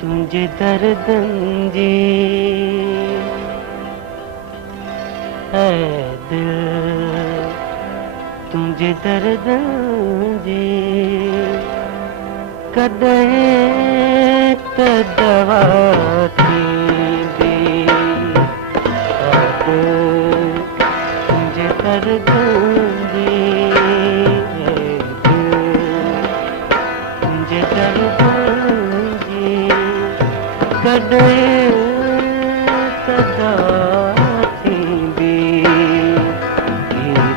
तुझे दर्दंजी है दिल, तुझे दर्दंजी कदे त दवा थी तुझे दर्दंजी तुझे दर्दंजी कदे तदा थींदी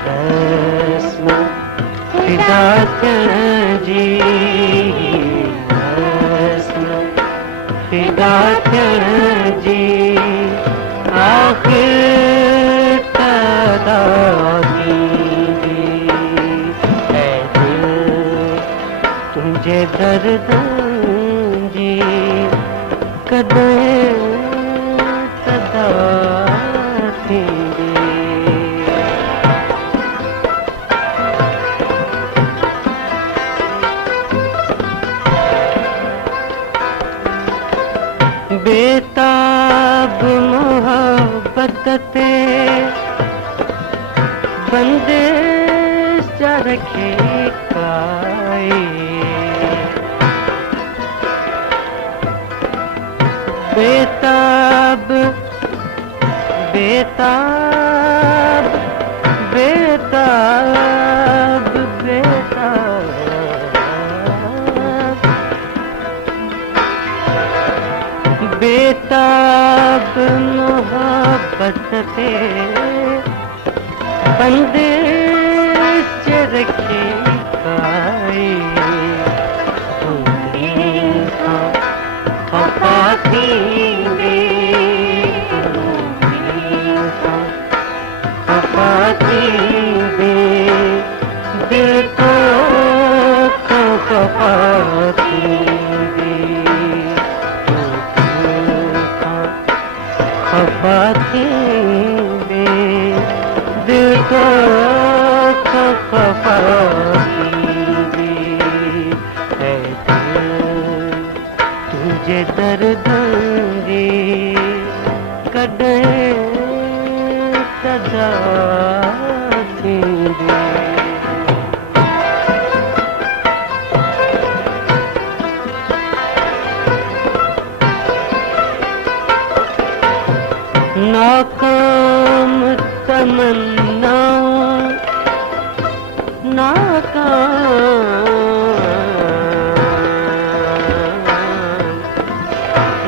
रस्म फिदा जी रस्म फिदा जी आखिर तदा थींदी है दिल तुझे दर्दंजी कदे तदा थींदी बेताब मोहब्बत ते बंदे जा रखे काए बेताब बेताब बेताब बेताब बेताब मोहब्बत पे बंदे से रखे काए दिल को खपाती खपाती दिल को खपाती है दिल तुझे दर्दंजी कदे तदा थींदी नाकाम तमन्नाओं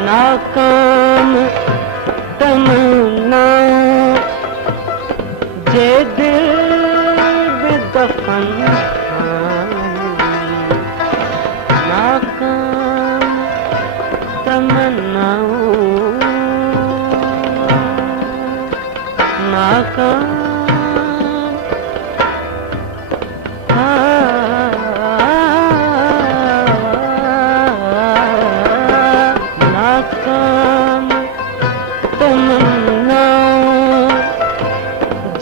नाकाम तमन्नाओं जे दिल बेदफन नाकाम तमन्नाओं नाकाम नाकाम तमन्नाओं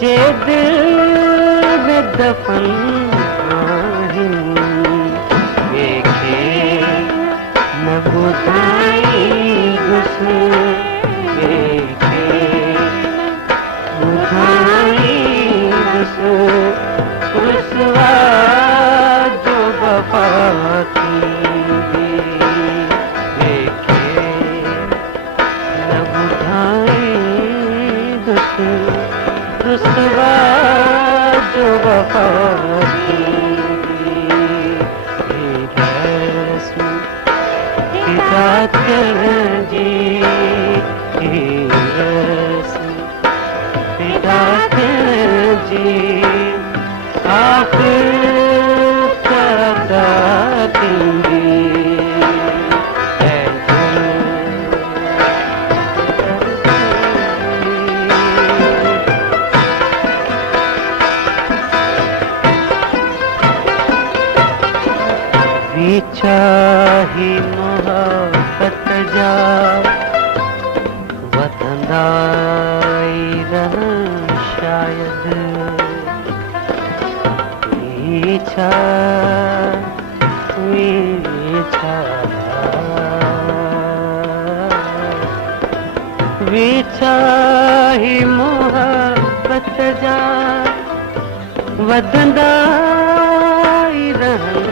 जे दिल में दफन देखे न बुधाई गुस्से रुसवा जो वफा थी देखे न बुझाए रुसवा जो वफा थी रस्म फिदा जी थींदी ऐ चाही मोहब्बत जा वतंदा ई रहन शायद वीछा ही मोहब्बत जा वतंदा ई रहन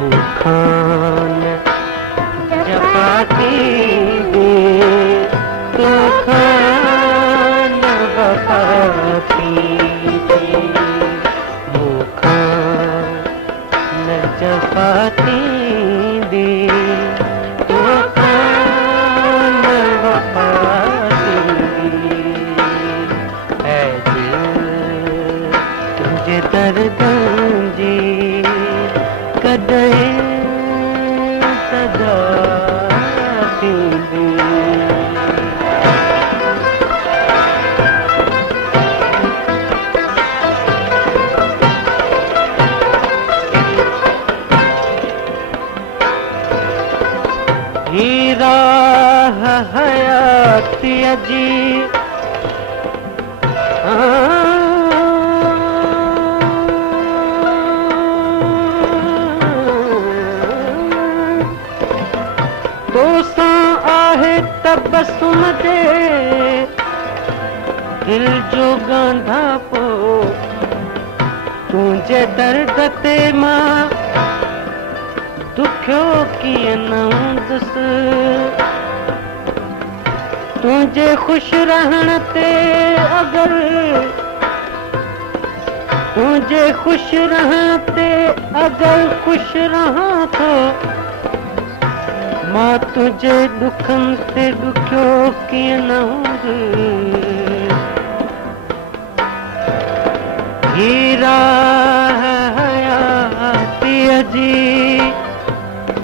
मुखान जफाती दे तो खान वफाती दे मुखान जफाती दे तो खान वफाती दे ऐ दिल तुझे दर्द कदे सदा थींदी ही राह हयाती अजी तबसुम दे दिल जो गांधा पो तुझे दर्द ते मां दुखियो किए नंदस तुझे खुश रहण ते अगर तुझे खुश रहण ते अगर खुश रहां तो मां तुझे दुखन ते दुखियो किए न हीरा हयाती अजी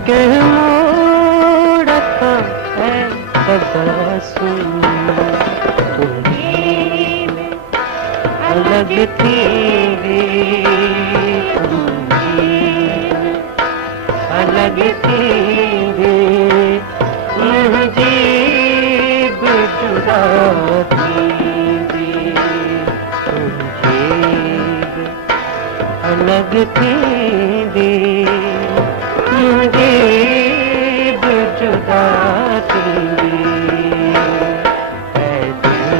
के मोड़ था है तबसुम तुझी अलग थी अलग थी जीब जुदा थींदी जीब अलग थींदी जीब जुदा थींदी ऐ दिल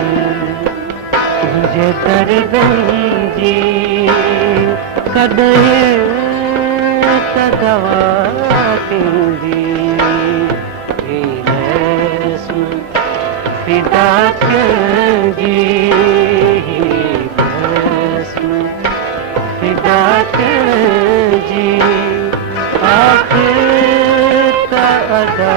तुझे दर्दनि जी कॾहिं त दवा थींदी फिदा जी फिदा जी आखिर अदा